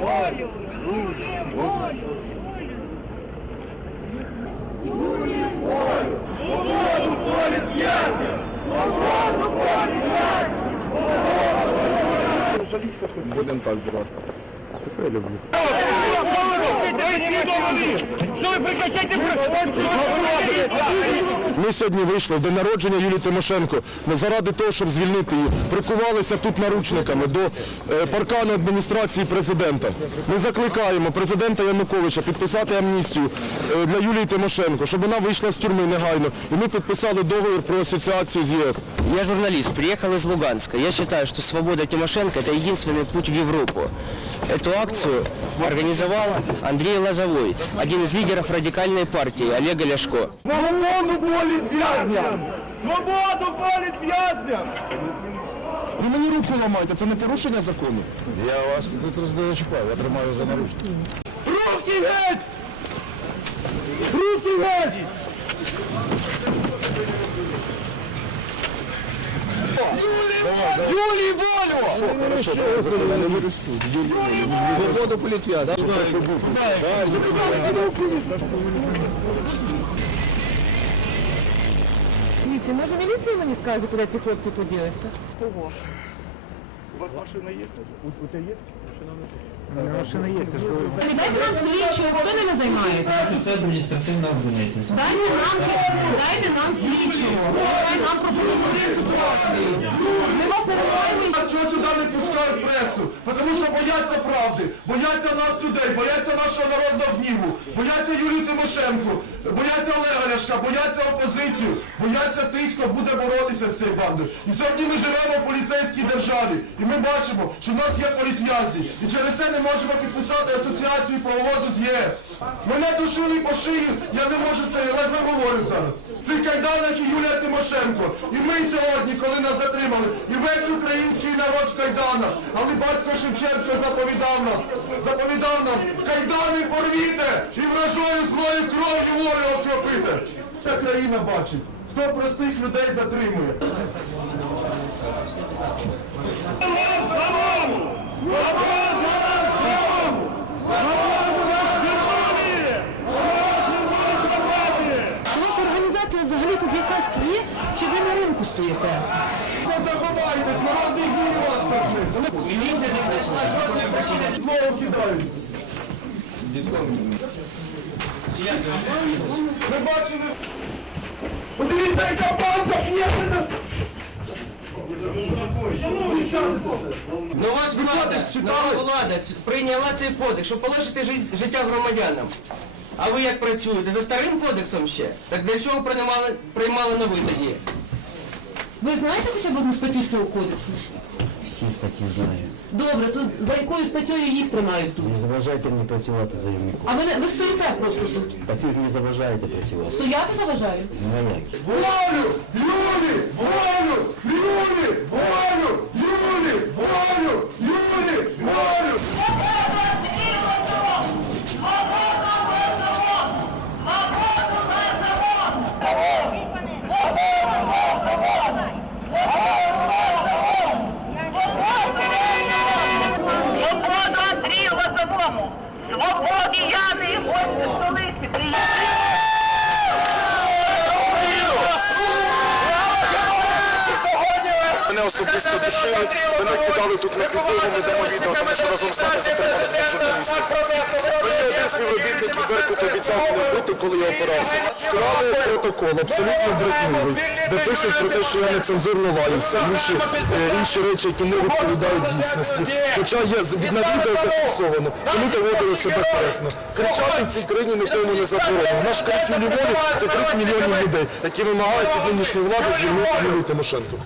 Волю! Будемо так брати. Тепер люблю. Что вы прекращайте Ми сьогодні вийшли в день народження Юлії Тимошенко не заради того, щоб звільнити її. Прикувалися тут наручниками до е, паркану адміністрації президента. Ми закликаємо президента Януковича підписати амністію е, для Юлії Тимошенко, щоб вона вийшла з тюрми негайно. І ми підписали договір про асоціацію з ЄС. Я журналист, приехал из Луганска. Я считаю, что свобода Тимошенко – это единственный путь в Европу. Эту акцию организовал Андрей Лозовой, один из лидеров радикальной партии Олега Ляшко. Свободу болит в'язням! Свободу болит в'язням! Ви мені руку ламаєте, це не порушення закону. Я вас тут не я тримаю за наручники. Руки геть! Руки геть! Юлії волю! Хорошо, вирішив. Свободу політв'язня. Міліція, може міліція мені скаже, куди ці хлопці поділися? Дайте нам слідчого, хто ними займається? Це адміністративна одиниця. Дайте нам, дайте нам слідчого, Ми вас не вимагаємо. Чого сюди не пускають пресу? Тому що бояться правди, бояться нас людей, бояться нашого народного гніву, бояться Юлії Тимошенко, бояться Олега Ляшка, бояться опозицію, бояться тих, хто буде боротися з цією бандою. І сьогодні ми живемо в поліцейській державі, і ми бачимо, що в нас є політв'язні, і через це не можемо підписати асоціацію про з ЄС. Мене душили по шию, я не можу це, я ледве говорю зараз. В цих кайданах і Юлія Тимошенко. І ми сьогодні, коли нас затримали, і весь український народ в кайданах. Але батько Шевченко заповідав нас, заповідав нам, кайдани порвіте і вражою злою кров'ю волю окропите. Та країна бачить, хто простих людей затримує. А ваша організація взагалі тут якась є? Чи ви на ринку стоїте? Не заховайтесь, народний гнів вас торкнеться. Міліція не знайшла жодної причини. Слово кидають. Ви бачили? Подивіться, яка банка п'єте! Ну ваш влада, кодекс читали? нова влада ц- прийняла цей кодекс, щоб полегшити життя- життя громадянам. А ви як працюєте? За старим кодексом ще? Так для чого приймали, приймали новий тоді? Ви знаєте хоча б одну статтю з цього кодексу? Всі статті знаю. Добре, то за якою статтею їх тримають тут? Не заважайте мені працювати заявнику. А ви, не- ви стоїте просто тут. Так ви не заважаєте працювати. Стояти заважаю? Ну як? Волю! Юлі! Волю! Юлі! Волю! Юлі! Волю! Юлі! Волю! Свободу Андрію Лозовому! Свободу Яни і гості столиці! Мене особисто душили, мене кидали тут на підлогу, ми дамо відео, тому що разом з нами затримали двох журналістів. Мені один з співробітників Беркут обіцяв мене вбити, коли я опирався. Склали протокол, абсолютно брехливий, де пишуть про те, що я нецензурно лаявся, інші, е, інші речі, які не відповідають дійсності. Хоча є від на відео зафіксовано, що люди ведали себе коректно. Кричати в цій країні нікому не заборонено. Наш крик волі це крик мільйонів людей, які вимагають від нинішньої влади звільнити Юлію Тимошенко.